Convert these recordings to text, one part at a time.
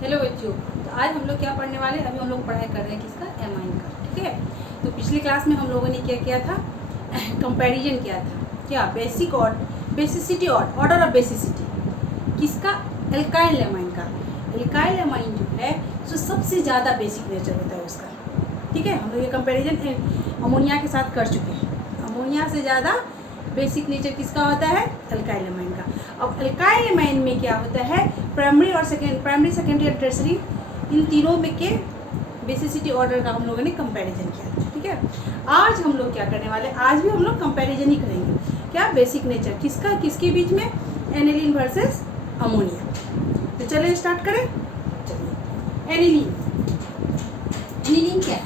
Hello बच्चों, तो आज हम लोग क्या पढ़ने वाले हैं। अभी हम लोग पढ़ाई कर रहे हैं किसका, एमाइन का। ठीक है, तो पिछली क्लास में हम लोगों ने क्या किया था, कंपैरिजन किया था। क्या बेसिक और बेसिसिटी और ऑर्डर ऑफ बेसिसिटी किसका, एल्काइल एमाइन का। एल्काइल एमाइन जो है जो सबसे ज़्यादा बेसिक नेचर होता है उसका। ठीक है, हम लोग ये कंपेरिजन अमोनिया के साथ कर चुके हैं। अमोनिया से ज़्यादा बेसिक नेचर किसका होता है, एल्काइल एमाइन का। अब एल्काइल एमाइन में क्या होता है, प्राइमरी और सेकेंडरी और टर्सरी इन तीनों में के बेसिसिटी ऑर्डर का हम लोगों ने कंपैरिजन किया था। ठीक है, आज हम लोग क्या करने वाले, आज भी हम लोग कंपैरिजन ही करेंगे। क्या, बेसिक नेचर किसका, किसके बीच में, एनिलीन वर्सेस अमोनिया। तो चलिए स्टार्ट करें। चलिए, एनिलीन। एनिलीन क्या है,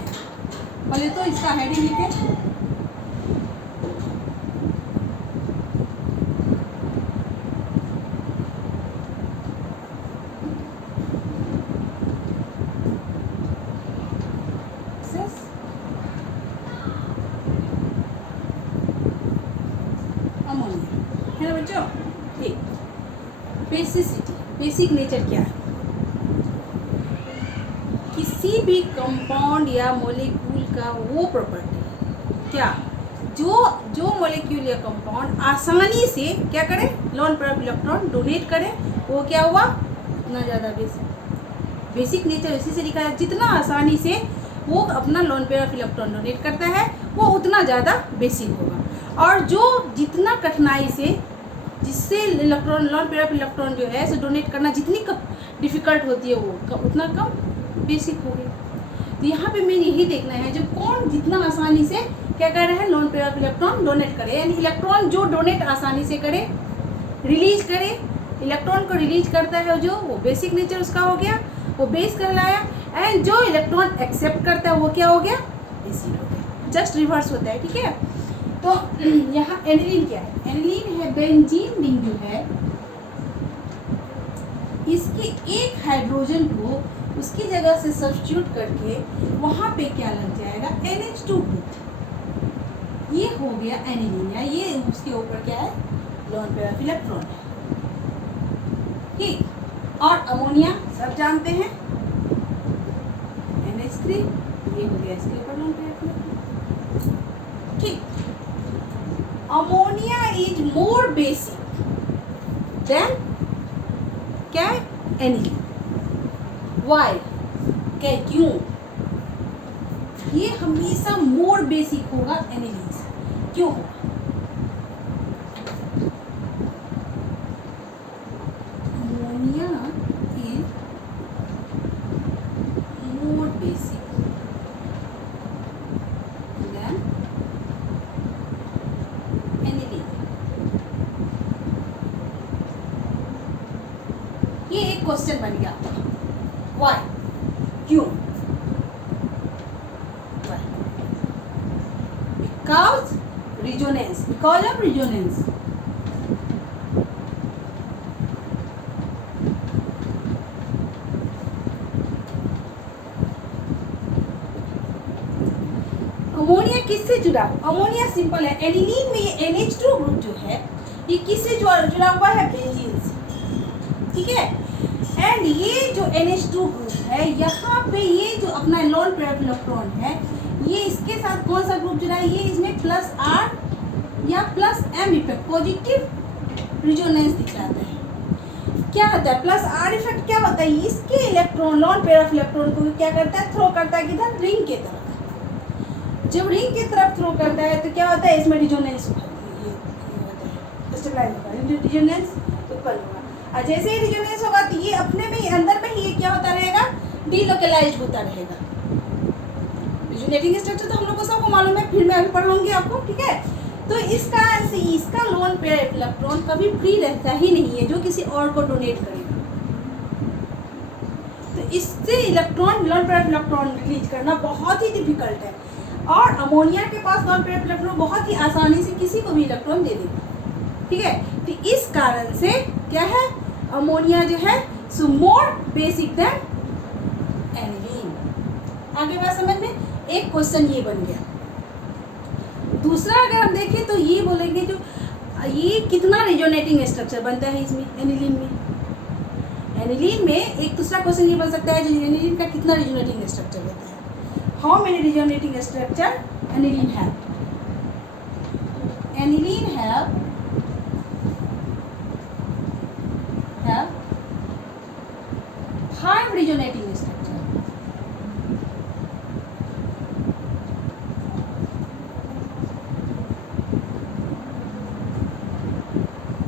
पहले तो इसका हेडिंग लिखें। अमोनिया है ना बच्चों। ठीक, बेसिसिटी, बेसिक नेचर क्या है, किसी भी कंपाउंड या मॉलिक्यूल का वो प्रॉपर्टी, क्या जो मॉलिक्यूल या कंपाउंड आसानी से क्या करे, loan pair of electron donate करे, वो क्या हुआ, उतना ज़्यादा बेसिक। बेसिक नेचर इसी से लिखा है, जितना आसानी से वो अपना loan pair of electron donate करता है वो उतना ज़्यादा बेसिक होगा। और जो जितना कठिनाई से, जिससे electron, loan pair of electron जो है सो डोनेट करना जितनी डिफ़िकल्ट होती है वो उतना कम बेसिक हो गई। तो यहाँ पे मेन यही देखना है, जो कौन जितना आसानी से क्या कर रहा है, loan pair of electron donate करे। यानी इलेक्ट्रॉन जो डोनेट आसानी से करे, रिलीज करे, इलेक्ट्रॉन को रिलीज करता है जो, वो बेसिक नेचर उसका हो गया, वो बेस कहलाया। एंड जो इलेक्ट्रॉन एक्सेप्ट करता है वो क्या हो गया, एसिड हो गया। जस्ट रिवर्स होता है। ठीक है, तो यहाँ एनिलीन क्या है, एनिलीन है बेंजीन रिंग जो है, इसके एक हाइड्रोजन को उसकी जगह से सब्स्टिट्यूट करके वहाँ पे क्या लग जाएगा, NH2 ग्रुप। ये हो गया एनिलीन, या ये उसके ऊपर क्या है, लोन पेयर ऑफ इलेक्ट्रॉन है। ठीक, और अमोनिया सब जानते हैं, NH3, ये हो गया इसके ऊपर लोन पेयर ऑफ इलेक्ट्रॉन। ठीक, ammonia is more basic than क्या, एनिलीन। वाई, क्या, क्यों, ये हमेशा मोर बेसिक होगा एनिलीन से, क्यों होगा, ammonia is more basic than aniline. ये एक क्वेश्चन बन गया, वाई, क्यों, because resonance, because of resonance. Ammonia किससे जुड़ा, अमोनिया सिंपल है। एनिलीन में ये NH2 ग्रुप जो है ये किससे जुड़ा हुआ है, बेंजीन से। ठीक है, एंड ये जो NH2 ग्रुप है, यहाँ पे ये जो अपना लोन पेयर ऑफ इलेक्ट्रॉन है, ये इसके साथ कौन सा ग्रुप जुड़ा है, ये इसमें +R या +M इफेक्ट, पॉजिटिव रिजोनेंस दिखलाता है। क्या होता है +R इफेक्ट, क्या होता है, इसके electron, loan pair of electron को क्या करता है, थ्रो करता है किधर, रिंग के तरफ। जब रिंग की तरफ थ्रो करता है तो क्या होता है, इसमें रिजोनेंस होता है, रिजोनेंस उत्पन्न होगा। और जैसे ही रिजोनेंस होगा तो ये अपने में ही, अंदर में ही ये क्या होता रहेगा, डीलोकलाइज्ड होता रहेगा। रिजोनेटिंग स्ट्रक्चर तो हम लोग को सबको मालूम है, फिर मैं अभी पढ़ाऊंगी आपको। ठीक है, तो इस कारण से इसका लोन पेयर इलेक्ट्रॉन कभी फ्री रहता ही नहीं है जो किसी और को डोनेट करेगा। तो इससे electron, lone pair electron release करना बहुत ही डिफिकल्ट है। और अमोनिया के पास लोन पेयर इलेक्ट्रॉन बहुत ही आसानी से किसी को भी इलेक्ट्रॉन दे देगा। ठीक है, तो इस कारण से क्या है, अमोनिया जो है सो मोर बेसिक देन एनिलीन। आगे बात समझ में, एक क्वेश्चन ये बन गया। दूसरा अगर हम देखें तो ये बोलेंगे जो ये कितना रिजोनेटिंग स्ट्रक्चर बनता है इसमें, एनिलीन में। एनिलीन में एक दूसरा क्वेश्चन ये बन सकता है, जो एनिलीन का कितना रिजोनेटिंग स्ट्रक्चर होता है, how many resonating structure aniline have. Aniline have 5 resonating structure.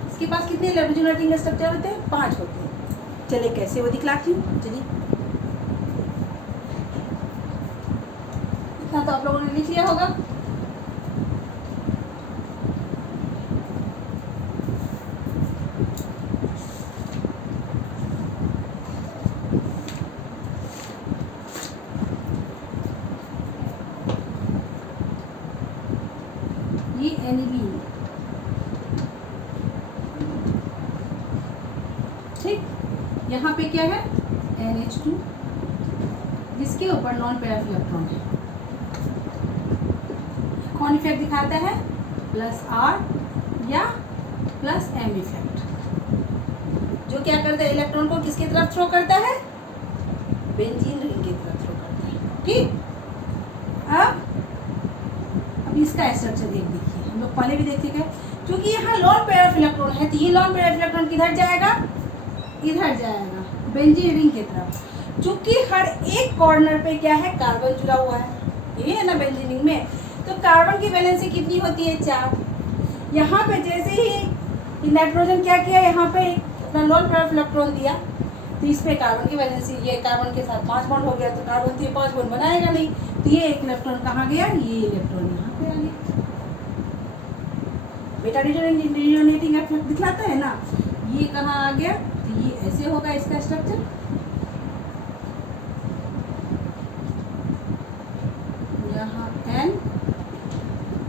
इसके पास कितने रिजोनेटिंग स्ट्रक्चर होते हैं? 5 होते हैं। चलिए कैसे वो दिखलाती हूँ। चलिए, इतना तो आप लोगों ने लिख लिया होगा। ये एनिलीन, ठीक। यहाँ पे क्या है? NH2, जिसके ऊपर नॉन पेयर इलेक्ट्रॉन है। कौन इफेक्ट दिखाता है? +R या +M इफेक्ट, जो क्या करता है? इलेक्ट्रॉन को किसकी तरफ थ्रो करता है? बेंजीन रिंग की तरफ थ्रो करता है, ठीक। अब इसका स्ट्रक्चर देखिए, हम लोग पहले भी देख चुके हैं। क्योंकि यहाँ लॉन पेयर ऑफ इलेक्ट्रॉन है, तो ये लॉन पेयर ऑफ इलेक्ट्रॉन किधर जाएगा? इधर जाएगा, बेंजीन रिंग की तरफ। चूंकि हर एक कॉर्नर पे क्या है? कार्बन जुड़ा हुआ है, ये है ना बेंजीन रिंग में। तो कार्बन की वैलेंसी कितनी होती है? 4। यहाँ पे जैसे ही नाइट्रोजन क्या किया, यहाँ पे अपना लॉन पेयर ऑफ इलेक्ट्रॉन दिया, तो इस पे कार्बन की वैलेंसी, ये कार्बन के साथ 5 बॉन्ड हो गया, तो कार्बन तो 5 बॉन्ड बनाएगा नहीं, तो ये एक इलेक्ट्रॉन कहाँ गया? ये इलेक्ट्रॉन यहाँ पे आ गया। बेटा रिजोनेटिंग इफेक्ट दिखलाता है ना, ये कहाँ आ गया? तो ये ऐसे होगा इसका स्ट्रक्चर। यहाँ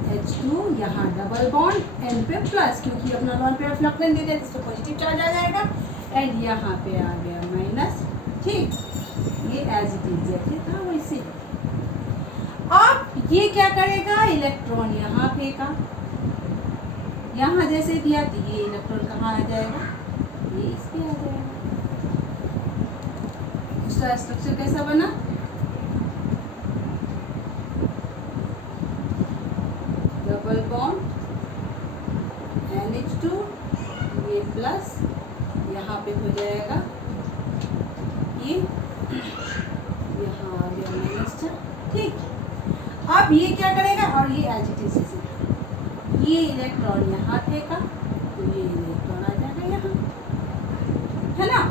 NH2, यहाँ डबल बॉन्ड N पे प्लस, क्योंकि अपना लॉन पेयर ऑफ इलेक्ट्रॉन दे देते तो पॉजिटिव चार्ज आ जाएगा, एंड यहाँ पे आ गया माइनस, ठीक। ये एज इट इज जैसे था वैसे। अब ये क्या करेगा? इलेक्ट्रॉन यहाँ फेंका, यहाँ जैसे दिया, तो ये इलेक्ट्रॉन कहाँ आ जाएगा? ये इस पे आ जाएगा। इसका स्ट्रक्चर कैसा बना? डबल बॉन्ड NH2, ये प्लस, यहाँ पे हो जाएगा ये, यहाँ आ गया माइनस, ठीक। अब ये क्या करेगा? और ये एज इट इज, ये इलेक्ट्रॉन यहाँ फेंका, तो ये इलेक्ट्रॉन आ जाएगा यहाँ, है ना।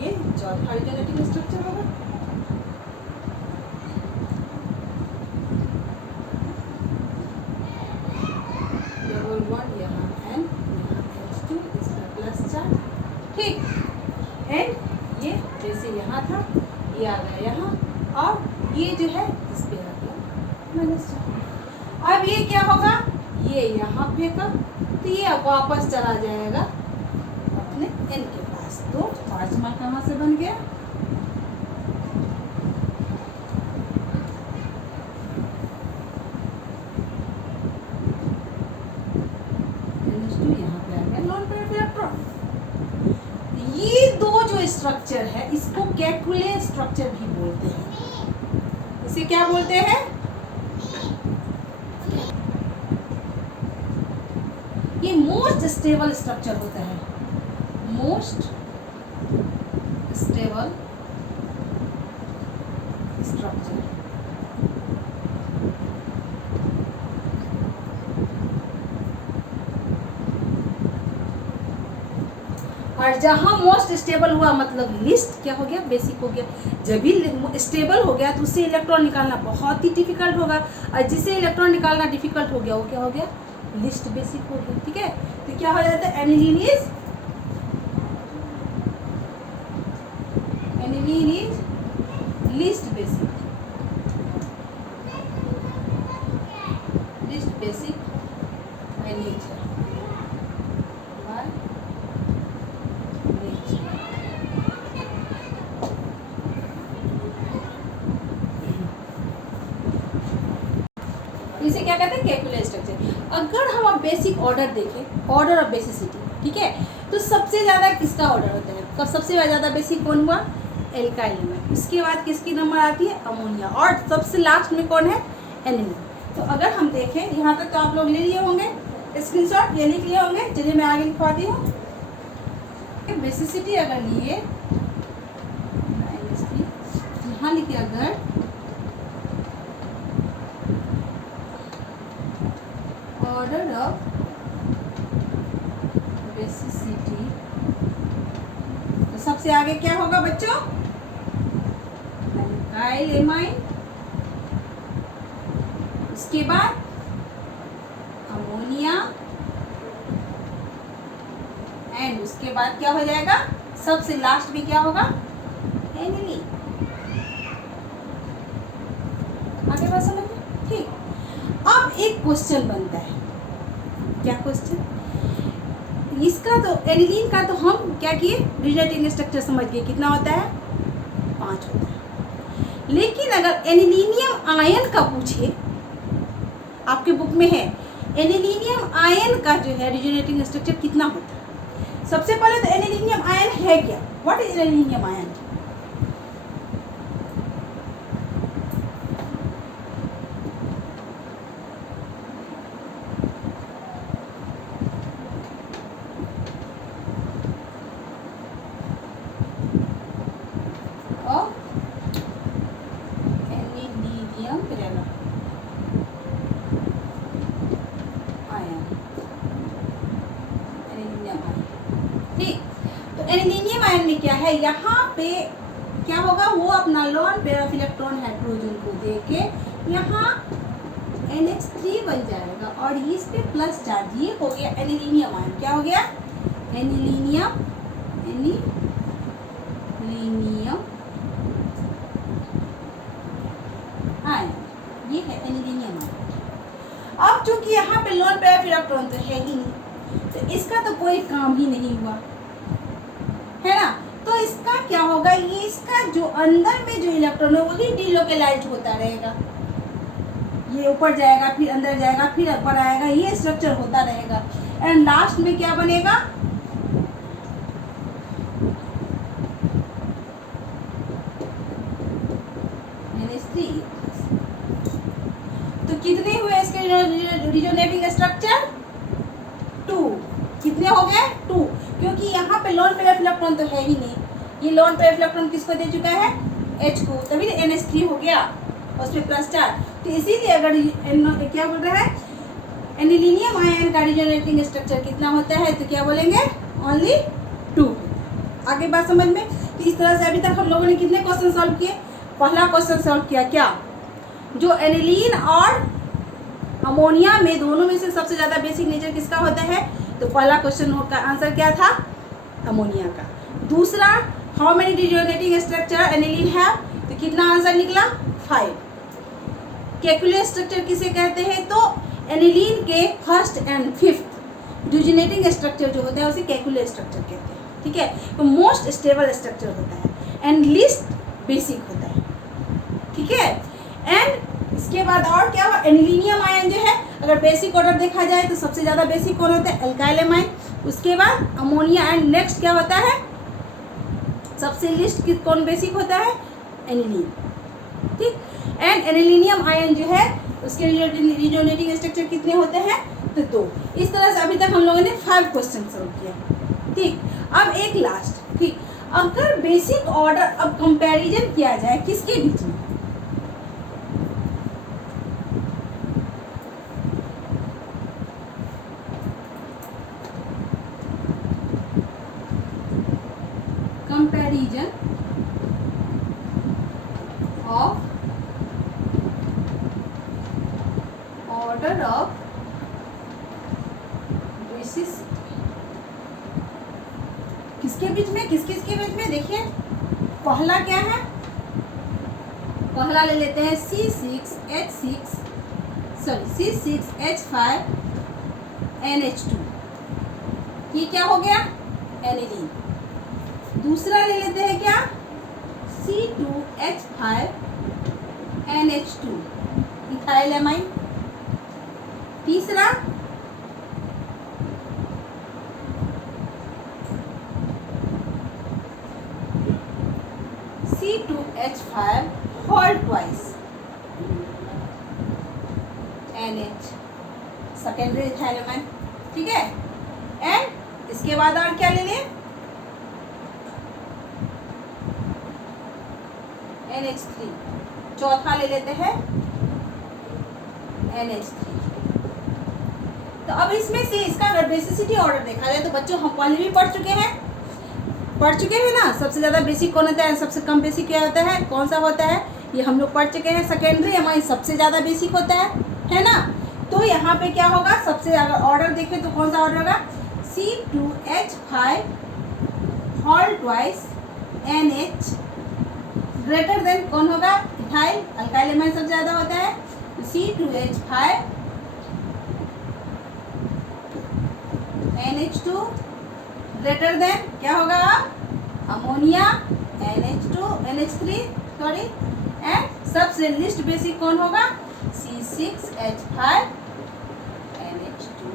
ये चौथा रिजोनेटिंग स्ट्रक्चर होगा। डबल बॉन्ड यहाँ N, यहाँ H2, इसका प्लस चार्ज, ठीक। एंड ये जैसे यहाँ था, ये आ गया यहाँ, और ये जो है इस पे आ गया माइनस चार्ज। अब ये क्या होगा? ये यहाँ फेंका, तो ये वापस चला जाएगा अपने N के पास। तो पांचवा कहाँ से बन गया? NH2, यहाँ पे आ गया नॉन पेयर इलेक्ट्रॉन। ये दो जो स्ट्रक्चर है, इसको कैकुले स्ट्रक्चर भी बोलते हैं। इसे क्या बोलते हैं? ये मोस्ट स्टेबल स्ट्रक्चर होता है, मोस्ट स्टेबल स्ट्रक्चर। और जहां मोस्ट स्टेबल हुआ मतलब लिस्ट क्या हो गया? बेसिक हो गया। जब भी स्टेबल हो गया तो उससे इलेक्ट्रॉन निकालना बहुत ही डिफिकल्ट होगा, और जिससे इलेक्ट्रॉन निकालना डिफिकल्ट हो गया वो क्या हो गया? लिस्ट बेसिक हो गया, ठीक है। तो क्या हो जाता है? Aniline is list basic, list basic by nature, by nature। इसे क्या कहते हैं? कैकुलर स्ट्रक्चर। अगर हम अब बेसिक ऑर्डर देखें, ऑर्डर ऑफ बेसिसिटी, ठीक है, तो सबसे ज्यादा किसका ऑर्डर होता है? कब सबसे ज़्यादा बेसिक कौन हुआ? Alkyl amine. उसके बाद किसकी नंबर आती है? अमोनिया। और सबसे लास्ट में कौन है? एनिलीन। तो अगर हम देखें यहाँ तक तो आप लोग ले लिए होंगे स्क्रीनशॉट, ये लिख लिए होंगे। चलिए मैं आगे लिखवाती हूँ। बेसिसिटी अगर लिए यहाँ लिखिए, अगर ऑर्डर ऑफ बेसिसिटी, तो सबसे आगे क्या होगा बच्चों? एल्काइल एमाइन, उसके बाद अमोनिया, एंड उसके बाद क्या हो जाएगा? सबसे लास्ट में क्या होगा? एनिलीन। आगे बात समझ में? ठीक। अब एक क्वेश्चन बनता है। क्या क्वेश्चन? इसका तो एनिलीन का तो हम क्या किए? रिजल्टिंग स्ट्रक्चर समझ गए। कितना होता है? 5 होता है। लेकिन अगर एनिलीनियम आयन का पूछे, आपके बुक में है एनिलीनियम आयन का जो है रिजोनेटिंग स्ट्रक्चर कितना होता है? सबसे पहले तो एनिलीनियम आयन है क्या? What is anilinium ion? Anilinium ion में क्या है? यहाँ पे क्या होगा? वो अपना loan pair of electron hydrogen को देके यहाँ NH3 बन जाएगा और इस पे प्लस चार्ज। ये हो गया एनिलीनियम आयन। क्या हो गया? Anilinium ion. ये है एनिलीनियम आयन। अब चूंकि यहाँ पे लोन पेयर ऑफ इलेक्ट्रॉन तो है ही नहीं, तो इसका तो कोई काम ही नहीं हुआ, है ना। तो इसका क्या होगा? ये इसका जो अंदर में जो इलेक्ट्रॉन है वही डिलोकेलाइज होता रहेगा। ये ऊपर जाएगा, फिर अंदर जाएगा, फिर ऊपर आएगा, ये स्ट्रक्चर होता रहेगा। एंड लास्ट में क्या बनेगा? NH3। तो कितने हुए इसके रिजोनेटिंग स्ट्रक्चर? 2। कितने हो गए? 2। क्योंकि यहाँ पे लोन पेयर ऑफ इलेक्ट्रॉन तो है ही नहीं। ये लोन पेयर ऑफ इलेक्ट्रॉन किसको दे चुका है? H को, तभी NH3 हो गया, उसमें प्लस चार्ज। तो इसीलिए अगर क्या बोल रहा है? एनिलीनियम आयन का रिजोनेटिंग स्ट्रक्चर कितना होता है? तो क्या बोलेंगे? ओनली 2। आगे बात समझ में? तो इस तरह से अभी तक हम लोगों ने कितने क्वेश्चन सॉल्व किए? पहला क्वेश्चन सॉल्व किया क्या? जो एनिलीन और अमोनिया में दोनों में से सबसे ज़्यादा बेसिक नेचर किसका होता है? तो पहला क्वेश्चन का आंसर क्या था? अमोनिया का। दूसरा, हाउ मेनी डिजोनेटिंग स्ट्रक्चर एनिलीन है? तो कितना आंसर निकला? 5। केकुलर स्ट्रक्चर किसे कहते हैं? तो एनिलीन के फर्स्ट एंड फिफ्थ डिजोनेटिंग स्ट्रक्चर जो होता है उसे केकुलर स्ट्रक्चर कहते हैं। ठीक है। तो मोस्ट स्टेबल स्ट्रक्चर होता है एंड लीस्ट बेसिक होता है। ठीक है। एंड इसके बाद और क्या हुआ? एनिलीनियम आयन जो है, अगर बेसिक ऑर्डर देखा जाए तो सबसे ज़्यादा बेसिक कौन होता है? Alkyl amine. उसके बाद अमोनिया एंड नेक्स्ट क्या होता है? सबसे लिस्ट कौन बेसिक होता है? एनिलीन। ठीक। एंड एनिलीनियम आयन जो है उसके रिजोनेटिंग स्ट्रक्चर कितने होते हैं? तो 2। इस तरह से अभी तक हम लोगों ने 5 क्वेश्चन सॉल्व किया। ठीक। अब एक लास्ट। ठीक। अगर बेसिक ऑर्डर अब कंपैरिजन किया जाए किसके बीच में? Comparison of order of basis किसके बीच में? किस किसके बीच में? देखिए, पहला क्या है? पहला ले लेते हैं C6H5 NH2। ये क्या हो गया? एनिलीन। दूसरा ले लेते हैं क्या? C2H5 NH2 ethyl amine. तीसरा C2H5 whole twice NH, secondary ethyl amine, ठीक है। एंड इसके बाद और क्या ले लें, NH3, चौथा ले लेते हैं NH3। तो अब इसमें से इसका अगर बेसिसिटी ऑर्डर देखा जाए तो बच्चों हम पहले भी पढ़ चुके हैं ना। सबसे ज़्यादा बेसिक कौन होता है, सबसे कम बेसिक क्या होता है, कौन सा होता है, ये हम लोग पढ़ चुके हैं। सेकेंडरी एमाइन सबसे ज़्यादा बेसिक होता है ना। तो यहाँ पे क्या होगा, सबसे अगर ऑर्डर देखें तो कौन सा ऑर्डर होगा, C2H5 whole twice NH greater than कौन होगा, इथाइल, अल्काइल एमाइन सबसे ज़्यादा होता है। C2H5 NH2 ग्रेटर देन क्या होगा, अमोनिया NH3 सॉरी। एंड सबसे लिस्ट बेसिक कौन होगा, C6H5 NH2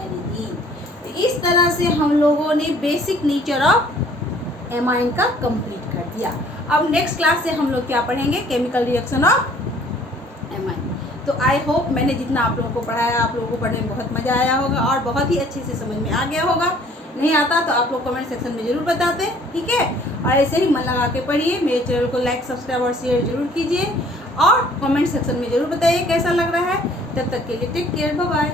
एनिलीन। तो इस तरह से हम लोगों ने बेसिक नेचर ऑफ एमाइन का कंप्लीट कर दिया। अब नेक्स्ट क्लास से हम लोग क्या पढ़ेंगे, केमिकल रिएक्शन ऑफ एमाइन। तो आई होप मैंने जितना आप लोगों को पढ़ाया, आप लोगों को पढ़ने में बहुत मज़ा आया होगा और बहुत ही अच्छे से समझ में आ गया होगा। नहीं आता तो आप लोग कमेंट सेक्शन में ज़रूर बताते, ठीक है। और ऐसे ही मन लगा के पढ़िए। मेरे चैनल को लाइक, सब्सक्राइब और शेयर जरूर कीजिए और कमेंट सेक्शन में ज़रूर बताइए कैसा लग रहा है। तब तक के लिए टेक केयर, बाय बाय।